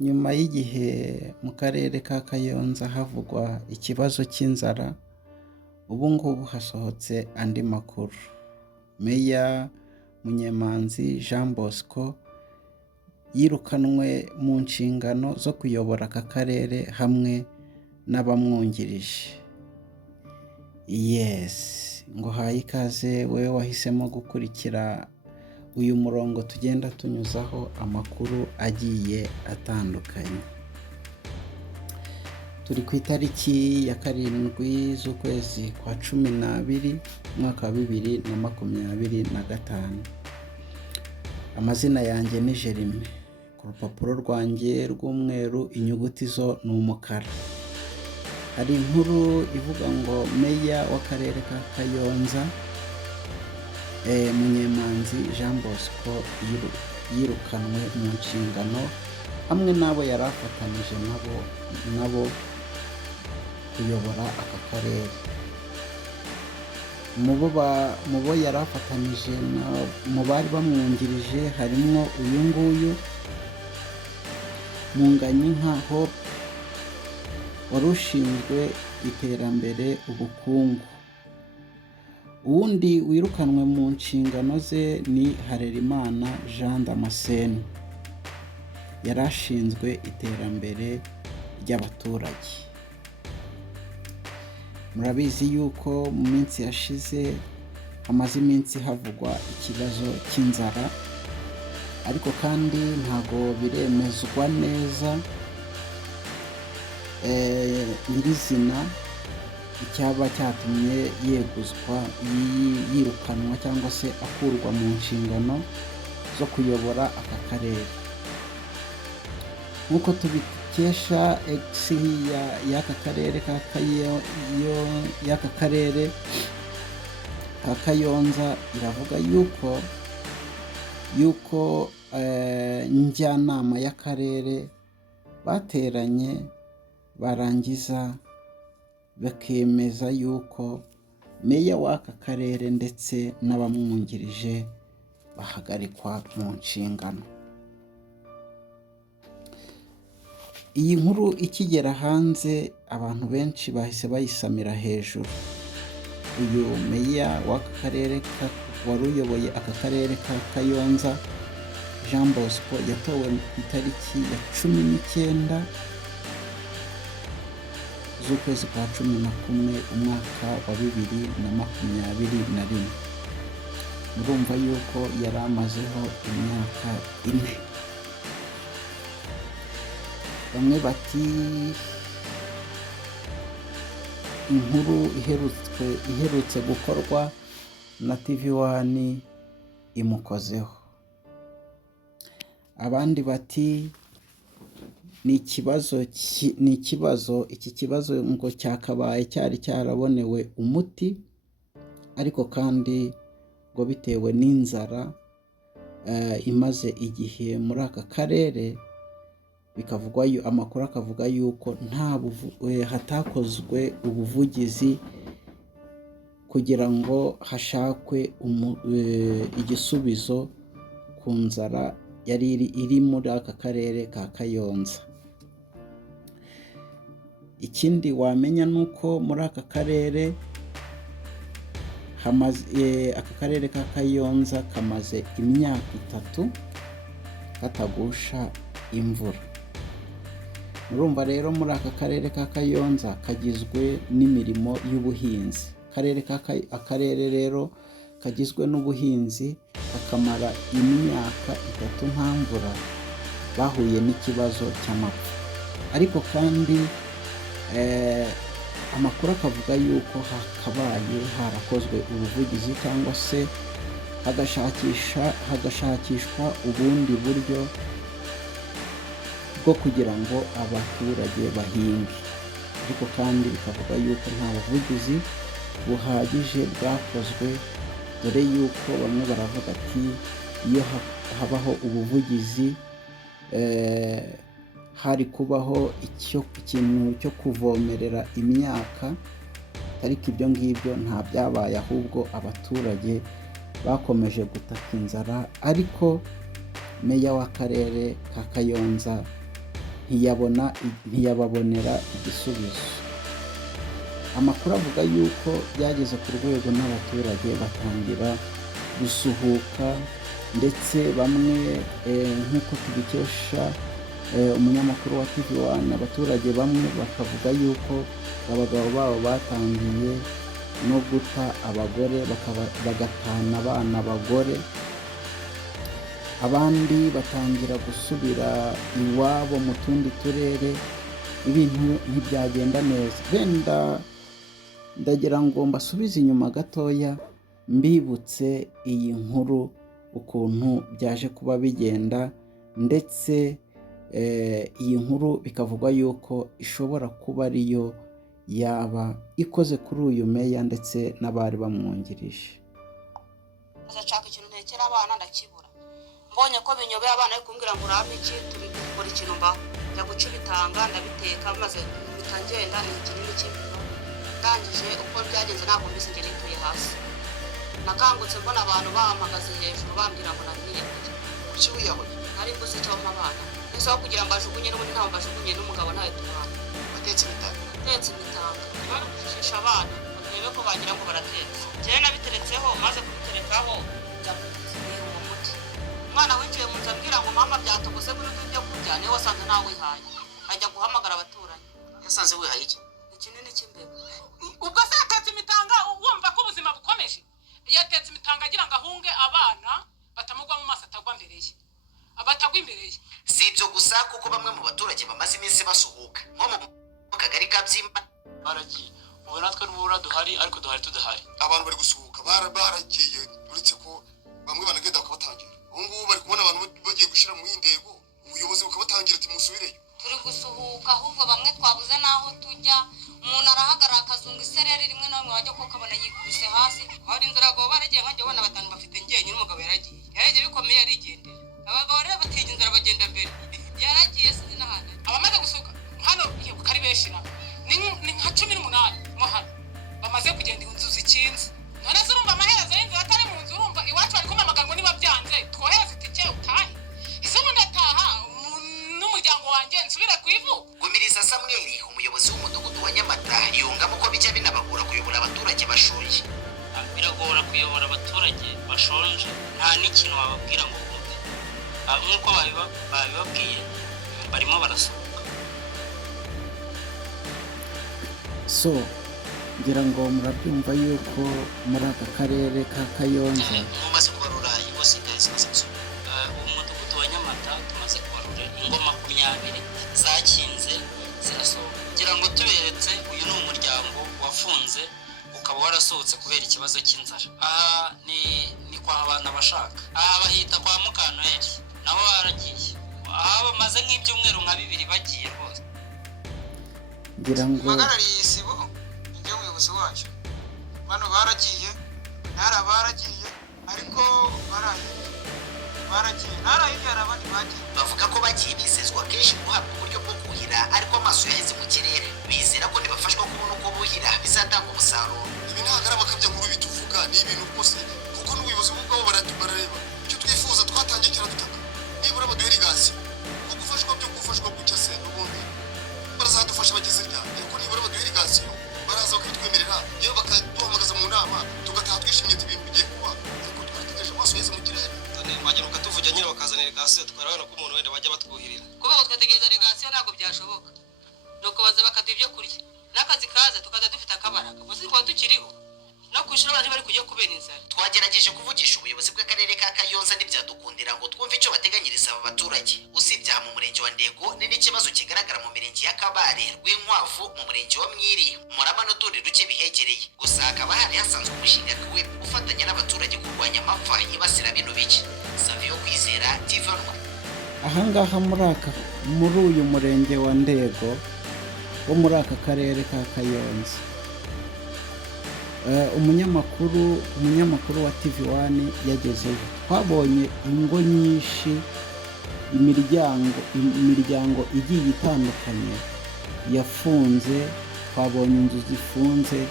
Nyuma y'igihe mu karere ka Kayonza havugwa ikibazo cy'inzara, ubu ngubu hasohotse andi makuru. Meya Munyemanzi Jean Bosco yirukanwe mu nshingano zo kuyobora aka karere hamwe n'abamwungirije. Yes, nguhaye ikaze wowe wahisemo gukurikira uyu murongo tugenda tunyuzaho amakuru agiye atandukanye. Turi ku itariki ya 7 z'ukwezi kwa 12 umwaka wa 2025. Amazina yanjye ni Jerime. Ku rupapuro rwanjye rw'umweru inyuguti zo ni umukara. Hari inkuru ivuga ngo meya w'akarere ka Kayonza Munyemanzi Jean Bosco yirukanwe mu nshingano hamwe n'abo yari afatanije nabo kuyobora aka karere. Mu bo yari afatanije mu bari bamwungirije harimo uyu nguyu Munganyinka Hope wari ushinzwe iterambere ubukungu. Uwundi wirukanwe mu nshingano ze ni Harerimana Jean Damascene, yari ashinzwe iterambere ry'abaturage. Murabizi yuko mu minsi yashize hamaze iminsi havugwa ikibazo cy'inzara, ariko kandi ntago biremezwa neza nyirizina icyaba cyatumye yirukanwa cyangwa se akurwa mu nshingano zo kuyobora aka karere. Nk'uko tubikesha X y'aka karere ka Kayonza iravuga yuko njyanama y'akarere bateranye barangiza bakemeza yuko meya w'aka karere ndetse n'abamwungirije bahagarikwa mu nshingano. Iyi nkuru ikigera hanze abantu benshi bahise bayisamira hejuru. Uyu meya w'aka karere wari uyoboye aka karere ka Kayonza Jean Bosco yatowe ku itariki ya 19 z'ukwezi kwa 11 umwaka wa 2021. Murumva yuko yari amazeho imyaka 4. Bamwe bati inkuru iherutse gukorwa na TV1 imukozeho. Abandi bati iki kibazo ngo cyakabaye cyari cyarabonewe umuti, ariko kandi ngo bitewe n'inzara imaze igihe muri aka karere, bikavugwa amakuru akavuga yuko hatakozwe ubuvugizi kugira ngo hashakwe igisubizo ku nzara yari iri muri aka karere ka Kayonza. Ikindi wamenya nuko muri aka karere ka Kayonza kamaze imyaka 3 katagusha imvura. Murumva rero muri aka karere ka Kayonza kagizwe n'imirimo y'ubuhinzi. Akarere rero kagizwe n'ubuhinzi kakamara imyaka 3 nta mvura, bahuye n'ikibazo cy'amapfa. Ariko kandi amakuru akavuga yuko hakabaye harakozwe ubuvugizi cyangwa se hagashakishwa ubundi buryo bwo kugira ngo abaturage bahinge. Ariko kandi bikavuga yuko nta buvugizi buhagije bwakozwe, dore yuko bamwe baravuga ati iyo habaho ubuvugizi hari kubaho ikintu cyo kuvomerera imyaka, ariko ibyo ngibyo nta byabaye, ahubwo abaturage bakomeje gutaka inzara. Ariko meya w'akarere ka Kayonza ntiyababonera igisubizo. Amakuru avuga yuko byageze ku rwego n'abaturage batangira gusuhuka, ndetse bamwe nk'uko tubikesha umunyamakuru wa TV1, abaturage bamwe bakavuga yuko abagabo babo batangiye no guta abagore bagatana abana abagore, abandi batangira gusubira iwabo mu tundi turere. Ibintu ntibyagenda neza. Wenda ndagira ngo mbasubize inyuma gatoya, mbibutse iyi nkuru ukuntu byaje kuba bigenda, ndetse iyi nkuru bikavugwa yuko ishobora kuba ariyo yaba ikoze kuri uyu meya ndetse n'abari bamwungirije. Nshaka ikintu ntekera abana ndakibura, mbonye ko binyobeye abana ari kumbwira ngo urabe iki, turi gukora ikintu mba njya guca ibitanga ndabiteka, maze bitangenda ni kinini cy'ibiro. Ndangije uko byagenze ntabwo mbise ngera ituye hasi, nakangutse mbona abantu bahamagaze hejuru bambwira ngo nabiyahuje. Kuki wiyahuye? Nari mbuze icyo abana ese aho kugira ngo bajugunye n'ubundi ntabwo bajugunye n'umugabo ntawe tubana. Watetse ibitanga? Natetse ibitanga bari gushisha abana urebe ko bagira ngo baratetse. Njyewe nabiteretseho, maze kubiterekaho njya kuziha uwo muti. Umwana winjiye mu nzu abwira ngo mama byatogose kuri ibyo kurya, niwe wasanze ntawe wihaye, ajya guhamagara abaturanyi. Yasanze wihaye iki? Ikinini cy'imbeba. Ubwo se yatetse imitanga wumva ko ubuzima bukomeje? Yatetse imitanga agira ngo ahunge abana batamugwa mu maso, atagwa mbere ye, abatagwa imbere ye. Si ibyo gusa, kuko bamwe mu baturage bamaze iminsi basuhuka nko mu kagari ka Byimba baragiye. Ubu natwe n'ubura duhari, ariko duhari tudahari. Abantu bari gusuhuka baragiye, uretse ko bamwe banagenda bakabatangira. Ubu ngubu bari kubona abantu bagiye gushyira mu yindego, ubuyobozi bukabatangira ati musubireyo. Turi gusuhuka, ahubwo bamwe twabuze naho tujya. Umuntu arahagarara akazunga isereri, rimwe na rimwe wajya kukabona yikubise hasi. Hari inzira abagabo baragiye, nkajya abona batanu bafite njyenyine, umugabo yaragiye bikomeye arigendera. Abagabo rero batinya inzira bagenda mbere, yaragiye sinzi n'ahandi. Abamaze gusuka hano kari benshi na ni nka 18 mo hano bamaze kugenda inzu zikinze. None se urumva amaherezo y'inzu atari mu nzu, urumva iwacu bari kumamaga ngo niba byanze twohereze itike utahe. Ese ubu ndataha n'umuryango wanjye nsubire ku ivu. Gumiriza Samweli, umuyobozi w'umudugudu wa Nyamata, yungamo ko bijya binabagora kuyobora abaturage bashonje. Biragora kuyobora abaturage bashonje, nta n'ikintu wababwira ngo bumve. Nk'uko babibabwiye barimo barasuhuka. So ngira ngo murabyumva yuko muri aka karere ka Kayonza Mumaze kubarura ingo zingahe zimaze gusuhuka. Umudugudu wa Nyamata tumaze kubarura ingo 20 zakinze zirasohoka. Ngira ngo tuberetse uyu ni umuryango wafunze ukaba warasohotse kubera ikibazo cy'inzara. Ni kwa abana bashaka, bahita kwa Mukanoheli, nabo baragiye. Bamaze nk'ibyumweru nka 2 bagiye rwose. ngira ngo Magarariye isibo njye umuyobozi wacu, bano baragiye baragiye, ariko baragiye narahiye abandi bagiye. Bavuga ko bagiye bizezwa kenshi guhabwa uburyo bwo kuhira, ariko amaso yaheze mu kirere. Bizera ko nibafashwa kubona uko buhira bizatanga umusaruro. Ibi ntabwo ari amakabya nkuru bituvuga, ni ibintu rwose, kuko n'ubuyobozi bwabo barareba. Icyo twifuza twatangiye kiradutaka, nibura baduhe irigasiyo. Ko gufashwa gutya se ubundi barazadufasha bageze ryari? Ariko nibura baduhe irigasiyo, baraza bakabitwemerera, yewe bakaduhamagaza mu nama tugataha twishimye ibintu bigiye kuba, ariko twarategereje amaso yaheze mu kirere. Wagera ukatuvugira nyine bakazana irigasiyo, tukarabona ko umuntu wenda bajya batwuhirira. Kuba twategereza regasiyo ntabwo byashoboka. Nuko baza bakaduha ibyo kurya, n'akazi kaza tukaza dufite akabaraga, gusa twaba tukiriho no kwishura abantu bari kujya kubera inzara. Twagerageje kuvugisha ubuyobozi bw'akarere ka Kayonza ntibyadukundira ngo twumve icyo bateganyiriza aba baturage. Usibye mu murenge wa Ndego, ni n'ikibazo kigaragara mu mirenge ya Kabare, Rwinkwavu, mu murenge wa Mwiri, Murama n'utundi duce bihegereye. Gusa hakaba hari hasanzwe umushinga ufatanya n'abaturage kurwanya amapfa yibasira bino bice. Savio Kwizera, TV1. ahangaha muri uyu murenge wa Ndego wo muri aka karere ka Kayonza, umunyamakuru wa TV1 yagezeyo. Twabonye ingo nyinshi, imiryango igiye itandukanye yafunze. Twabonye inzu zifunze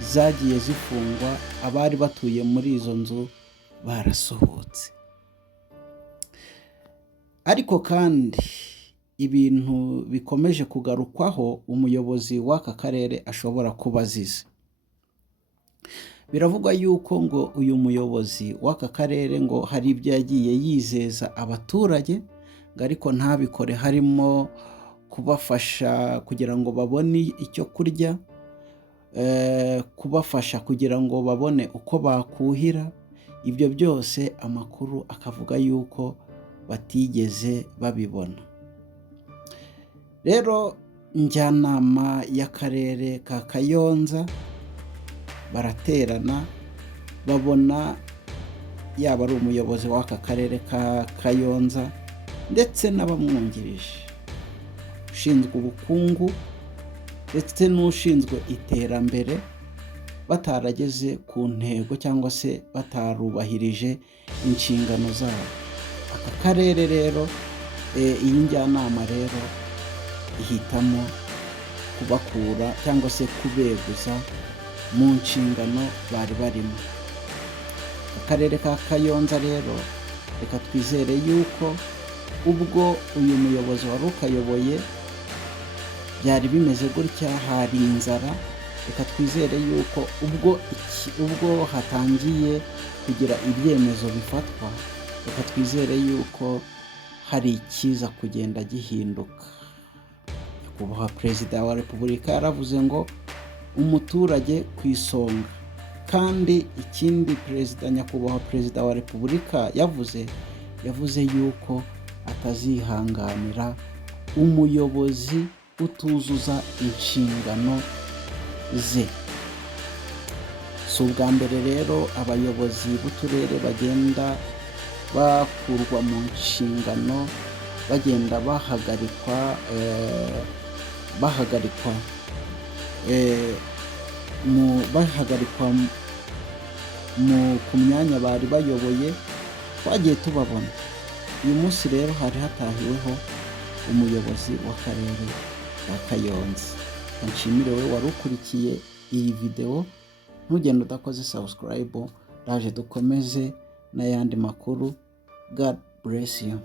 zagiye zifungwa, abari batuye muri izo nzu barasohotse. Ariko kandi ibintu bikomeje kugarukwaho umuyobozi w'aka karere ashobora kuba azize. Biravugwa yuko ngo uyu muyobozi w'aka karere ngo hari ibyo yagiye yizeza abaturage ngo ariko ntabikore, harimo kubafasha kugira ngo babone icyo kurya, kubafasha kugira ngo babone uko bakuhira. Ibyo byose amakuru akavuga yuko batigeze babibona. Rero njyanama y'akarere ka Kayonza baraterana, babona yaba ari umuyobozi w'aka karere ka Kayonza ndetse n'abamwungirije, ushinzwe ubukungu ndetse n'ushinzwe iterambere, batarageze ku ntego cyangwa se batarubahirije inshingano zabo. Aka karere rero, iyi njyanama rero ihitamo kubakura cyangwa se kubeguza mu nshingano bari barimo. Akarere ka Kayonza rero, reka twizere yuko ubwo uyu muyobozi wari ukayoboye byari bimeze gutya, hari inzara, reka twizere yuko ubwo hatangiye kugira ibyemezo bifatwa, reka twizere yuko hari ikiza kugenda gihinduka. Nyakubahwa Perezida wa Repubulika yaravuze ngo umuturage ku isonga, kandi ikindi Nyakubahwa Perezida wa Repubulika yavuze yuko atazihanganira umuyobozi utuzuza inshingano ze. Si ubwa mbere rero abayobozi b'uturere bagenda bakurwa mu nshingano, bagenda bahagarikwa ku myanya bari bayoboye, twagiye tubabona. Uyu munsi rero hari hatahiweho umuyobozi w'akarere ka Kayonza. Nshimire wowe wari ukurikiye iyi video, ntugende udakoze subscribe, ndaje dukomeze n'ayandi makuru. God bless you.